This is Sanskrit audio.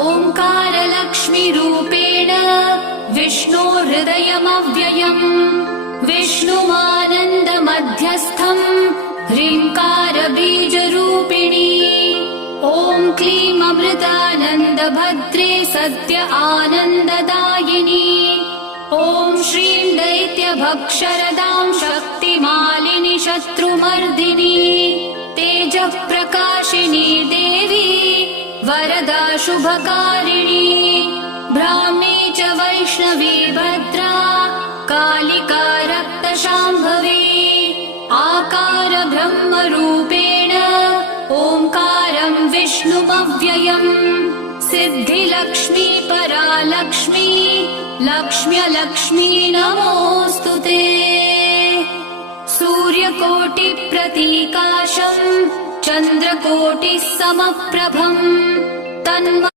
ओङ्कारलक्ष्मीरूपेण विष्णोर्हृदयमव्ययम् विष्णुमानन्दमध्यस्थम् ह्रीङ्कारबीजरूपिणी ॐ क्लीं अमृतानन्दभद्रे सत्य आनन्ददायिनी ॐ श्रीं दैत्यभक्षरदां शक्तिमालिनि शत्रुमर्दिनी तेजःप्रकाशिनी देवी वरदा शुभकारिणी ब्राह्मी च वैष्णवी भद्रा कालिका रक्तशाम्भवी आकार ब्रह्मरूपेण ओङ्कारं विष्णुमव्ययम् सिद्धिलक्ष्मी परालक्ष्मी लक्ष्म्यलक्ष्मी नमोऽस्तु ते सूर्यकोटिप्रतीकाशम् चन्द्रकोटिः समप्रभम् तन्म